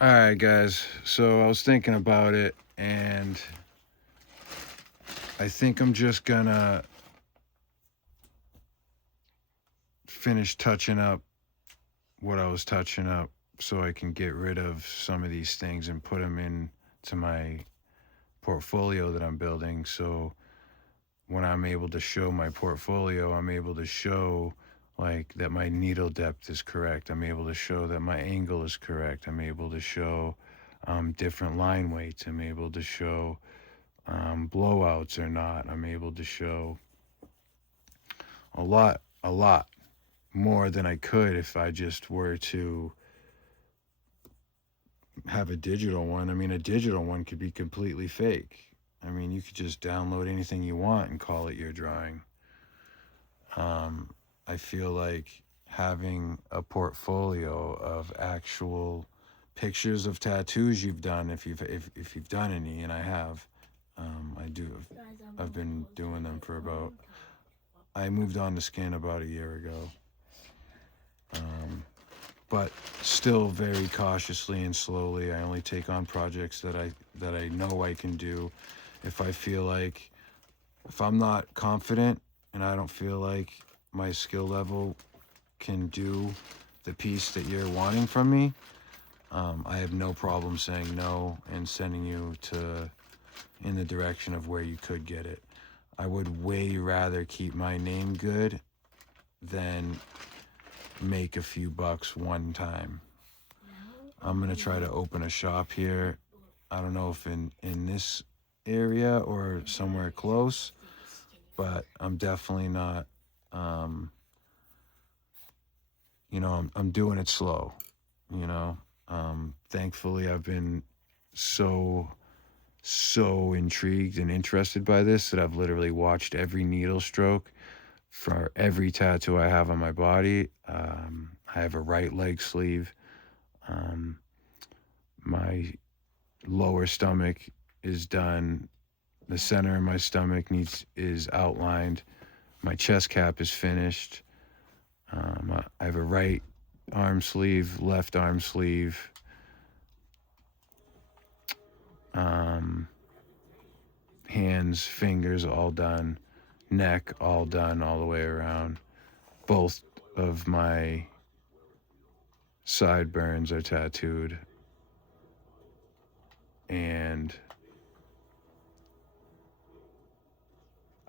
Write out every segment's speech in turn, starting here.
All right, guys. So I was thinking about it, and I think I'm just gonna finish touching up what I was touching up so I can get rid of some of these things and put them into my portfolio that I'm building. So when I'm able to show my portfolio, I'm able to show like that my needle depth is correct. I'm able to show that my angle is correct. I'm able to show different line weights. I'm able to show blowouts or not. I'm able to show a lot more than I could if I just were to have a digital one. I mean, a digital one could be completely fake. I mean, you could just download anything you want and call it your drawing. Um, I feel like having a portfolio of actual pictures of tattoos you've done, if you've done any, and I have, I do. I've been doing them for about. I moved on to skin about a year ago, um, but still very cautiously and slowly. I only take on projects that I know I can do. If I feel like if I'm not confident and I don't feel like my skill level can do the piece that you're wanting from me, I have no problem saying no and sending you to in the direction of where you could get it. I would way rather keep my name good than make a few bucks one time. I'm gonna try to open a shop here. I don't know if in this area or somewhere close, but I'm definitely not. Um, I'm doing it slow. You know, thankfully I've been so so intrigued and interested by this that I've literally watched every needle stroke for every tattoo I have on my body. I have a right leg sleeve. Um, my lower stomach is done. The center of my stomach needs is outlined. My chest cap is finished. I have a right arm sleeve, left arm sleeve, um, hands, fingers all done, neck all done all the way around. Both of my sideburns are tattooed, and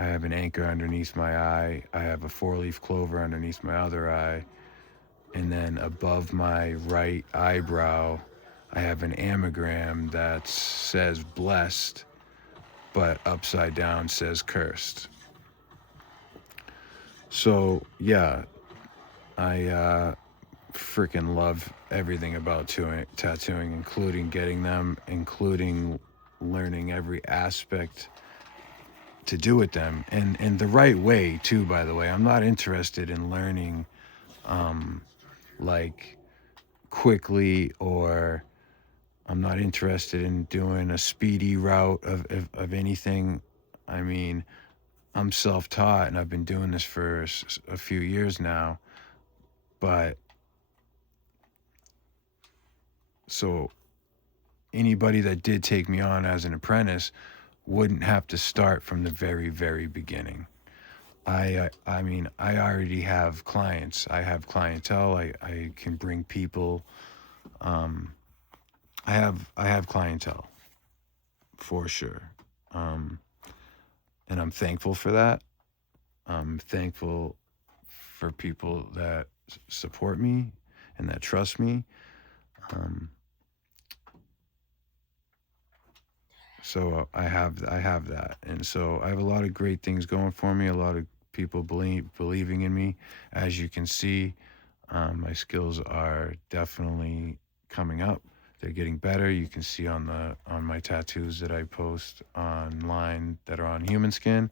I have an anchor underneath my eye. I have a four-leaf clover underneath my other eye, and then above my right eyebrow, I have an ammogram that says blessed, but upside down says cursed. So yeah, I freaking love everything about tattooing, including getting them, including learning every aspect to do with them, and the right way too. By the way, I'm not interested in learning um, like quickly, or I'm not interested in doing a speedy route of anything. I mean, I'm self-taught and I've been doing this for a few years now, but so anybody that did take me on as an apprentice wouldn't have to start from the very very beginning. I mean, I already have clients. I have clientele. I can bring people. um I have clientele for sure. um and I'm thankful for that. I'm thankful for people that support me and that trust me. um so I have that, and so I have a lot of great things going for me. A lot of people believing in me. As you can see, my skills are definitely coming up. They're getting better. You can see on my tattoos that I post online that are on human skin.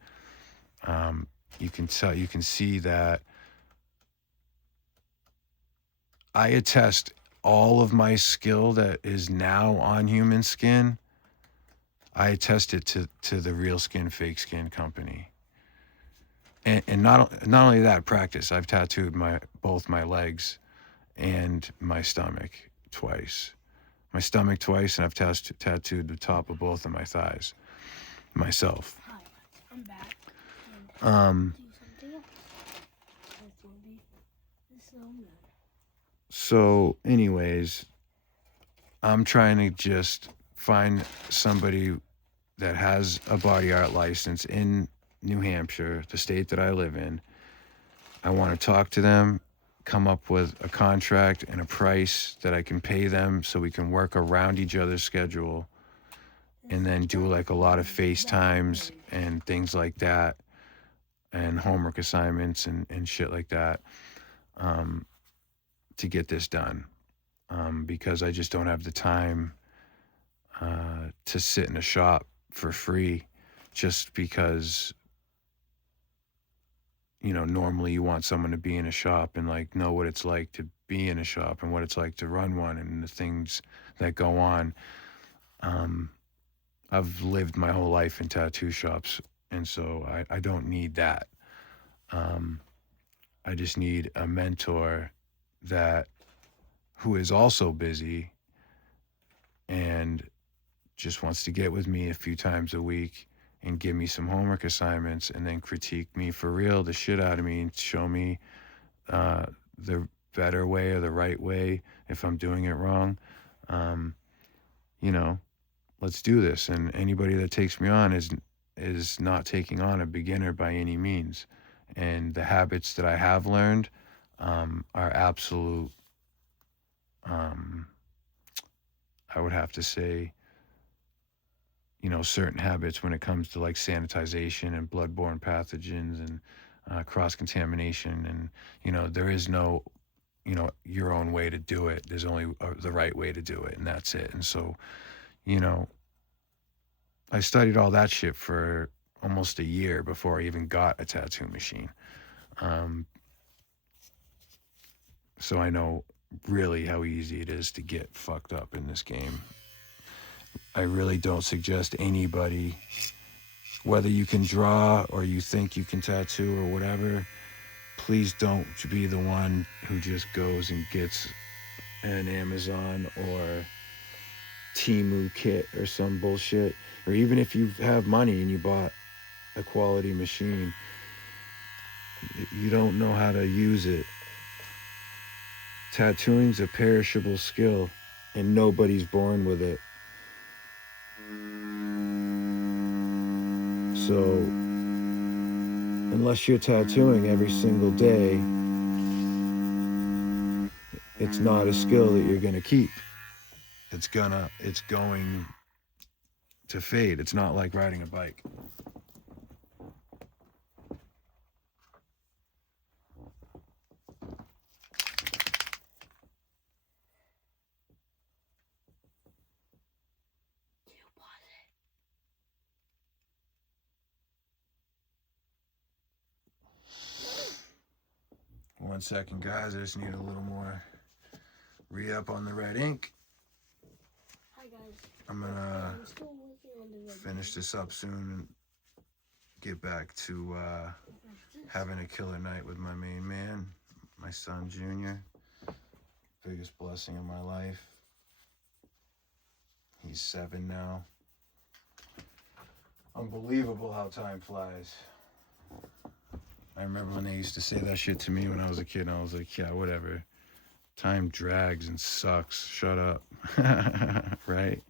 Um, you can see that I attest all of my skill that is now on human skin. I attest it to the Real Skin Fake Skin company. And not only that, practice. I've tattooed my both my legs and my stomach twice. my stomach twice, and I've tattooed the top of both of my thighs myself. Hi, I'm back. Um, Do something else. This will be so good. so, anyways, I'm trying to just find somebody that has a body art license in New Hampshire, the state that I live in. I want to talk to them, come up with a contract and a price that I can pay them so we can work around each other's schedule, and then do like a lot of FaceTimes and things like that, and homework assignments and shit like that, to get this done. Because I just don't have the time to sit in a shop for free, just because, normally you want someone to be in a shop and like know what it's like to be in a shop and what it's like to run one and the things that go on. I've lived my whole life in tattoo shops, and so I don't need that. I just need a mentor that who is also busy and just wants to get with me a few times a week and give me some homework assignments and then critique me for real, the shit out of me, and show me the better way or the right way if I'm doing it wrong. Um, you know, let's do this. And anybody that takes me on is not taking on a beginner by any means. And the habits that I have learned are absolute. I would have to say, certain habits when it comes to like sanitization and bloodborne pathogens and cross contamination. And, there is no, your own way to do it. There's only the right way to do it, and that's it. And so, you know, I studied all that shit for almost a year before I even got a tattoo machine. Um, so I know really how easy it is to get fucked up in this game. I really don't suggest anybody, whether you can draw or you think you can tattoo or whatever, please don't be the one who just goes and gets an Amazon or Temu kit or some bullshit. Or even if you have money and you bought a quality machine, you don't know how to use it. Tattooing's a perishable skill, and nobody's born with it. So, unless you're tattooing every single day, it's not a skill that you're gonna keep. It's going to fade. It's not like riding a bike. One second, guys. I just need a little more re-up on the red ink. Hi guys. I'm gonna I'm still working on the red finish this up soon and get back to having a killer night with my main man, my son Junior. Biggest blessing in my life. He's 7 now. Unbelievable how time flies. I remember when they used to say that shit to me when I was a kid, and I was like, yeah, whatever. Time drags and sucks. Shut up. Right?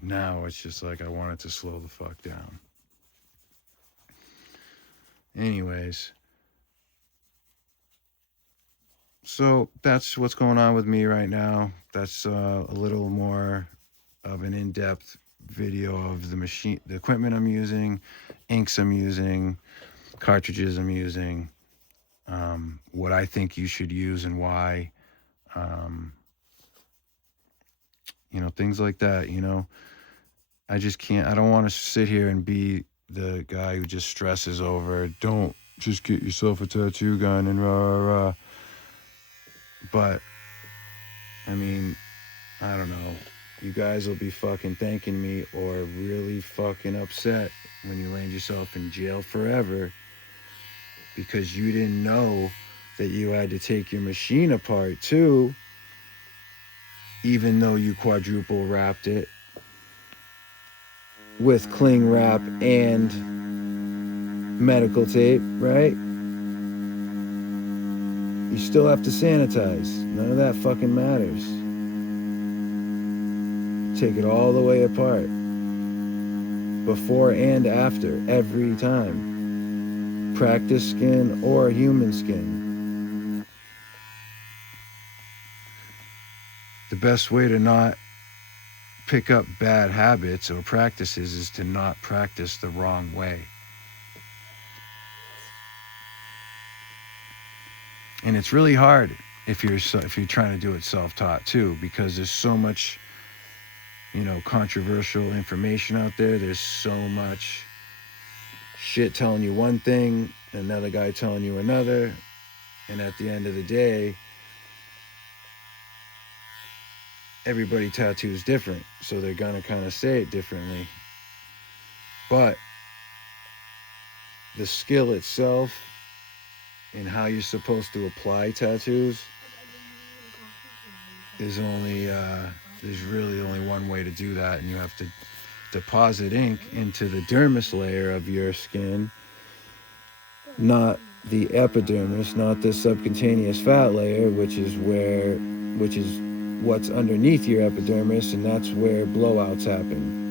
Now it's just like I want it to slow the fuck down. Anyways. So that's what's going on with me right now. That's a little more of an in-depth video of the machine, the equipment I'm using, inks I'm using, cartridges I'm using, what I think you should use and why, things like that. I just can't, I don't want to sit here and be the guy who just stresses over, don't just get yourself a tattoo gun and rah, rah, rah. But, I mean, I don't know. You guys will be fucking thanking me or really fucking upset when you land yourself in jail forever because you didn't know that you had to take your machine apart too even though you quadruple wrapped it with cling wrap and medical tape, right? You still have to sanitize. None of that fucking matters. Take it all the way apart. Before and after, every time. Practice skin or human skin. The best way to not pick up bad habits or practices is to not practice the wrong way. And it's really hard if you're trying to do it self-taught too, because there's so much, controversial information out there. There's so much shit telling you one thing, another guy telling you another, and at the end of the day, everybody tattoos different, so they're gonna kind of say it differently. But the skill itself and how you're supposed to apply tattoos is there's really only one way to do that, and you have to deposit ink into the dermis layer of your skin, not the epidermis, not the subcutaneous fat layer, which is what's underneath your epidermis, and that's where blowouts happen.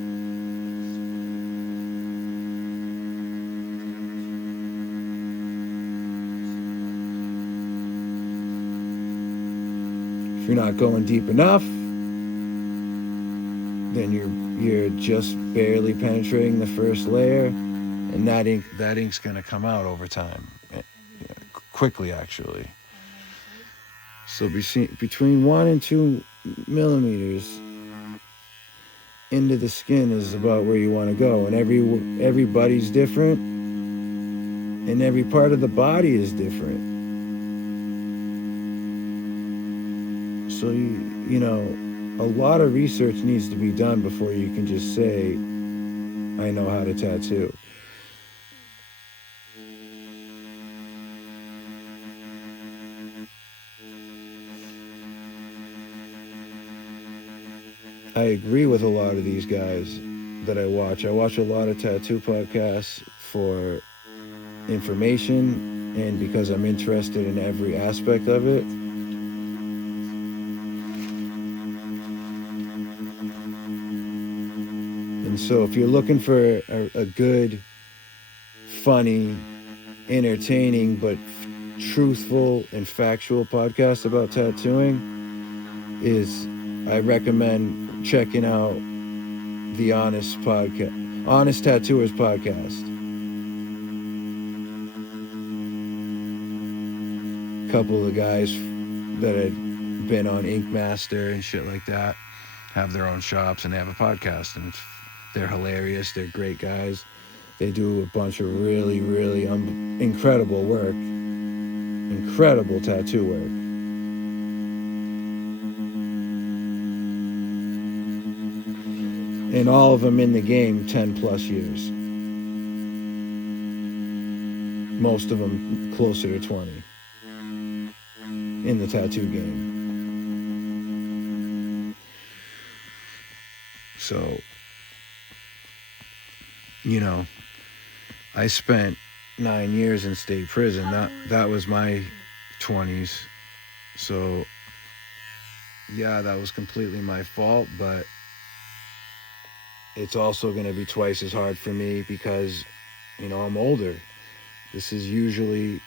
If you're not going deep enough, then you're just barely penetrating the first layer, and that ink's gonna come out over time, quickly actually. So between 1 and 2 millimeters into the skin is about where you want to go, and everybody's different, and every part of the body is different. So a lot of research needs to be done before you can just say, I know how to tattoo. I agree with a lot of these guys that I watch. I watch a lot of tattoo podcasts for information and because I'm interested in every aspect of it. And so if you're looking for a good, funny, entertaining, but truthful and factual podcast about tattooing, I recommend checking out the Honest Tattooers podcast. A couple of guys that had been on Ink Master and shit like that have their own shops and they have a podcast, and they're hilarious. They're great guys. They do a bunch of really, really incredible work. Incredible tattoo work. And all of them in the game 10 plus years. Most of them closer to 20 in the tattoo game. So, I spent 9 years in state prison. That was my 20s. So, yeah, that was completely my fault, but it's also going to be twice as hard for me because, I'm older. This is usually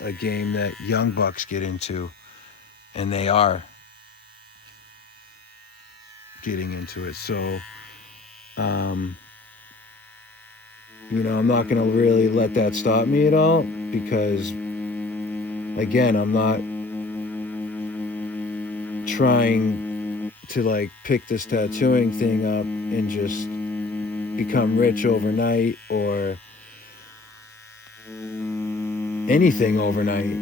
a game that young bucks get into, and they are getting into it. So, I'm not going to really let that stop me at all because, again, I'm not trying to pick this tattooing thing up and just become rich overnight or anything overnight.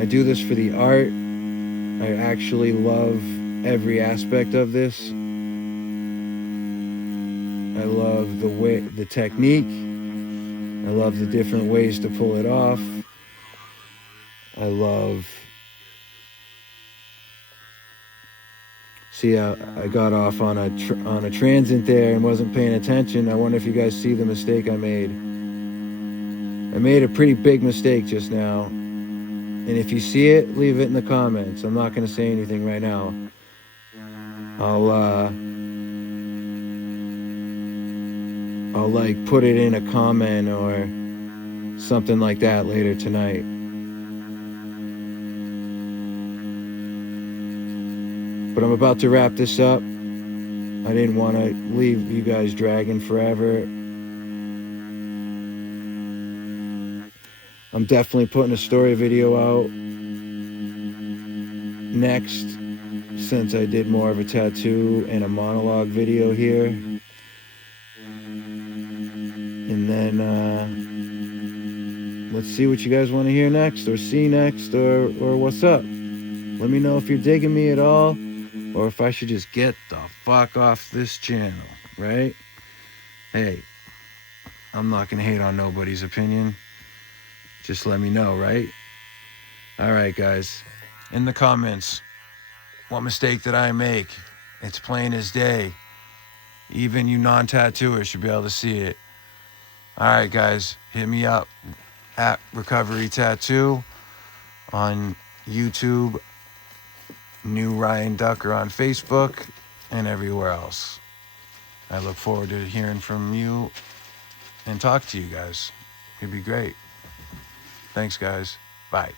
I do this for the art. I actually love every aspect of this. I love the technique. I love the different ways to pull it off. I I love. See, I got off on a transit there and wasn't paying attention. I wonder if you guys see the mistake I made. I made a pretty big mistake just now. And if you see it, leave it in the comments. I'm not going to say anything right now. I'll like put it in a comment or something like that later tonight. But I'm about to wrap this up. I didn't want to leave you guys dragging forever. I'm definitely putting a story video out next, since I did more of a tattoo and a monologue video here. And then let's see what you guys want to hear next, or see next, or what's up. Let me know if you're digging me at all, or if I should just get the fuck off this channel, right? Hey, I'm not gonna hate on nobody's opinion. Just let me know, right? All right, guys. In the comments, what mistake did I make? It's plain as day. Even you non-tattooers should be able to see it. All right, guys, hit me up at Recovery Tattoo on YouTube, New Ryan Ducker on Facebook, and everywhere else. I look forward to hearing from you and talk to you guys. It'd be great. Thanks, guys. Bye.